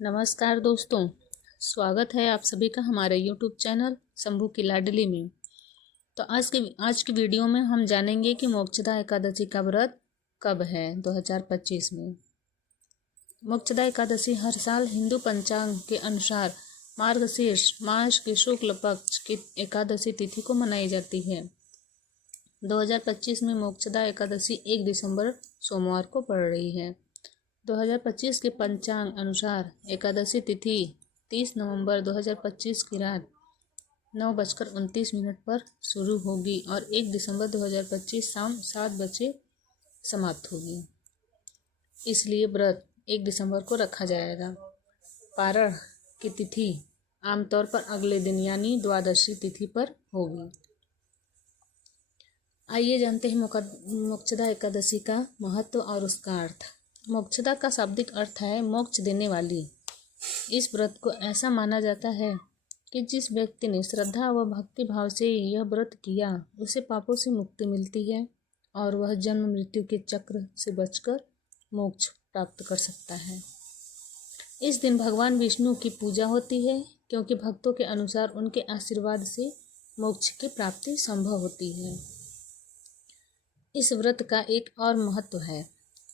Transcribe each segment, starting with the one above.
नमस्कार दोस्तों, स्वागत है आप सभी का हमारे YouTube चैनल शंभू की लाडली में। तो आज की वीडियो में हम जानेंगे कि मोक्षदा एकादशी का व्रत कब है 2025 में। मोक्षदा एकादशी हर साल हिंदू पंचांग के अनुसार मार्गशीर्ष मास के शुक्ल पक्ष की एकादशी तिथि को मनाई जाती है। 2025 में मोक्षदा एकादशी 1 दिसंबर सोमवार को पड़ रही है। 2025 के पंचांग अनुसार एकादशी तिथि 30 नवंबर 2025 की रात 9:29 पर शुरू होगी और 1 दिसंबर 2025 शाम 7 बजे समाप्त होगी। इसलिए व्रत 1 दिसंबर को रखा जाएगा। पारण की तिथि आमतौर पर अगले दिन यानी द्वादशी तिथि पर होगी। आइए जानते हैं मोक्षदा एकादशी का महत्व और उसका अर्थ। मोक्षदा का शाब्दिक अर्थ है मोक्ष देने वाली। इस व्रत को ऐसा माना जाता है कि जिस व्यक्ति ने श्रद्धा व भक्ति भाव से यह व्रत किया उसे पापों से मुक्ति मिलती है और वह जन्म मृत्यु के चक्र से बचकर मोक्ष प्राप्त कर सकता है। इस दिन भगवान विष्णु की पूजा होती है क्योंकि भक्तों के अनुसार उनके आशीर्वाद से मोक्ष की प्राप्ति संभव होती है। इस व्रत का एक और महत्व है।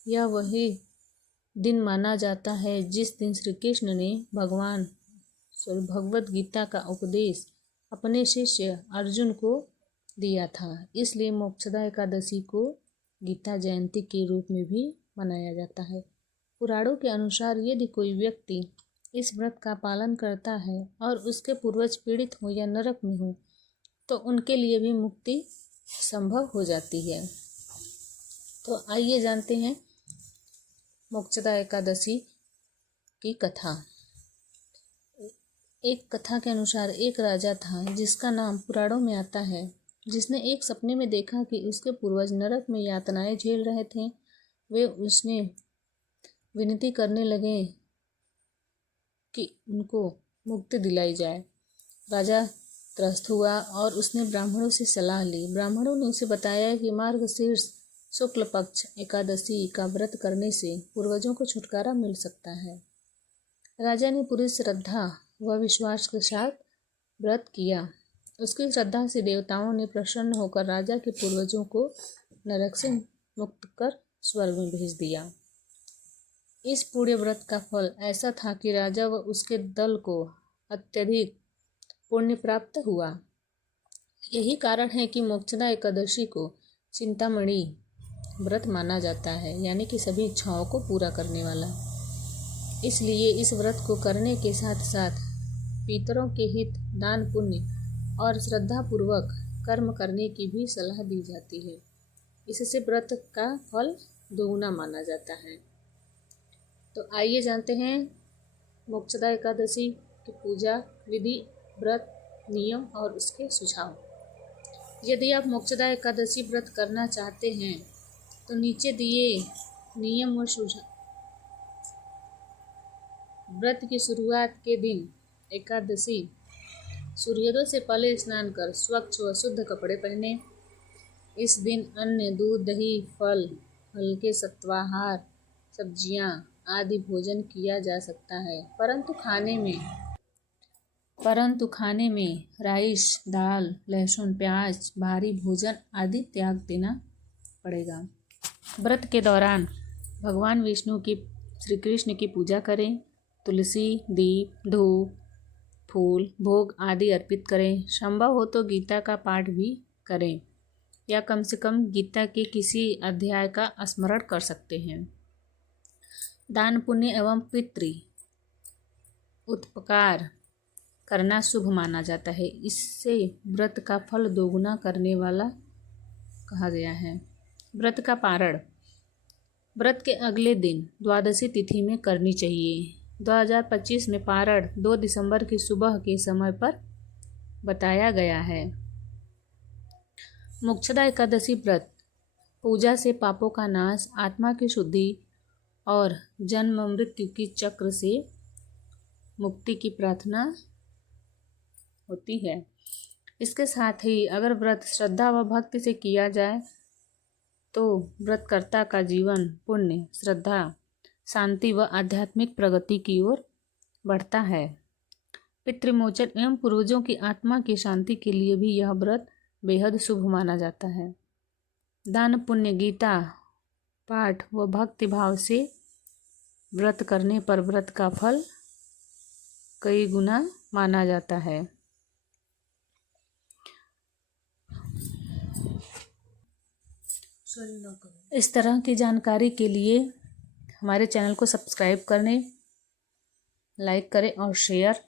यह वही दिन माना जाता है जिस दिन श्री कृष्ण ने भगवद गीता का उपदेश अपने शिष्य अर्जुन को दिया था। इसलिए मोक्षदा एकादशी को गीता जयंती के रूप में भी मनाया जाता है। पुराणों के अनुसार यदि कोई व्यक्ति इस व्रत का पालन करता है और उसके पूर्वज पीड़ित हो या नरक में हो तो उनके लिए भी मुक्ति संभव हो जाती है। तो आइए जानते हैं मोक्षदा एकादशी की कथा। एक कथा के अनुसार एक राजा था जिसका नाम पुराणों में आता है, जिसने एक सपने में देखा कि उसके पूर्वज नरक में यातनाएं झेल रहे थे। वे उसने विनती करने लगे कि उनको मुक्ति दिलाई जाए। राजा त्रस्त हुआ और उसने ब्राह्मणों से सलाह ली। ब्राह्मणों ने उसे बताया कि मार्गशीर्ष शुक्ल पक्ष एकादशी का व्रत करने से पूर्वजों को छुटकारा मिल सकता है। राजा ने पूरी श्रद्धा व विश्वास के साथ व्रत किया। उसकी श्रद्धा से देवताओं ने प्रसन्न होकर राजा के पूर्वजों को नरक से मुक्त कर स्वर्ग में भेज दिया। इस पूरे व्रत का फल ऐसा था कि राजा व उसके दल को अत्यधिक पुण्य प्राप्त हुआ। यही कारण है कि मोक्षदा एकादशी को चिंतामणि व्रत माना जाता है, यानी कि सभी इच्छाओं को पूरा करने वाला। इसलिए इस व्रत को करने के साथ साथ पितरों के हित, दान पुण्य और श्रद्धा पूर्वक कर्म करने की भी सलाह दी जाती है। इससे व्रत का फल दोगुना माना जाता है। तो आइए जानते हैं मोक्षदा एकादशी की पूजा विधि, व्रत, नियम और उसके सुझाव। यदि आप मोक्षदा एकादशी व्रत करना चाहते हैं तो नीचे दिए नियम और सुझाव। व्रत की शुरुआत के दिन एकादशी सूर्योदय से पहले स्नान कर स्वच्छ व शुद्ध कपड़े पहने। इस दिन अन्न, दूध, दही, फल, हल्के सत्वाहार, सब्जियां आदि भोजन किया जा सकता है, परंतु खाने में राइस, दाल, लहसुन, प्याज, भारी भोजन आदि त्याग देना पड़ेगा। व्रत के दौरान भगवान विष्णु की श्री कृष्ण की पूजा करें। तुलसी, दीप, धूप, फूल, भोग आदि अर्पित करें। संभव हो तो गीता का पाठ भी करें या कम से कम गीता के किसी अध्याय का स्मरण कर सकते हैं। दान पुण्य एवं पितृ उपकार करना शुभ माना जाता है। इससे व्रत का फल दोगुना करने वाला कहा गया है। व्रत का पारण व्रत के अगले दिन द्वादशी तिथि में करनी चाहिए। 2025 में पारण 2 दिसंबर की सुबह के समय पर बताया गया है। मोक्षदा एकादशी व्रत पूजा से पापों का नाश, आत्मा की शुद्धि और जन्म मृत्यु की चक्र से मुक्ति की प्रार्थना होती है। इसके साथ ही अगर व्रत श्रद्धा व भक्ति से किया जाए तो व्रतकर्ता का जीवन पुण्य, श्रद्धा, शांति व आध्यात्मिक प्रगति की ओर बढ़ता है। पितृमोचन एवं पूर्वजों की आत्मा की शांति के लिए भी यह व्रत बेहद शुभ माना जाता है। दान पुण्य, गीता पाठ व भक्ति भाव से व्रत करने पर व्रत का फल कई गुना माना जाता है। इस तरह की जानकारी के लिए हमारे चैनल को सब्सक्राइब करें, लाइक करें और शेयर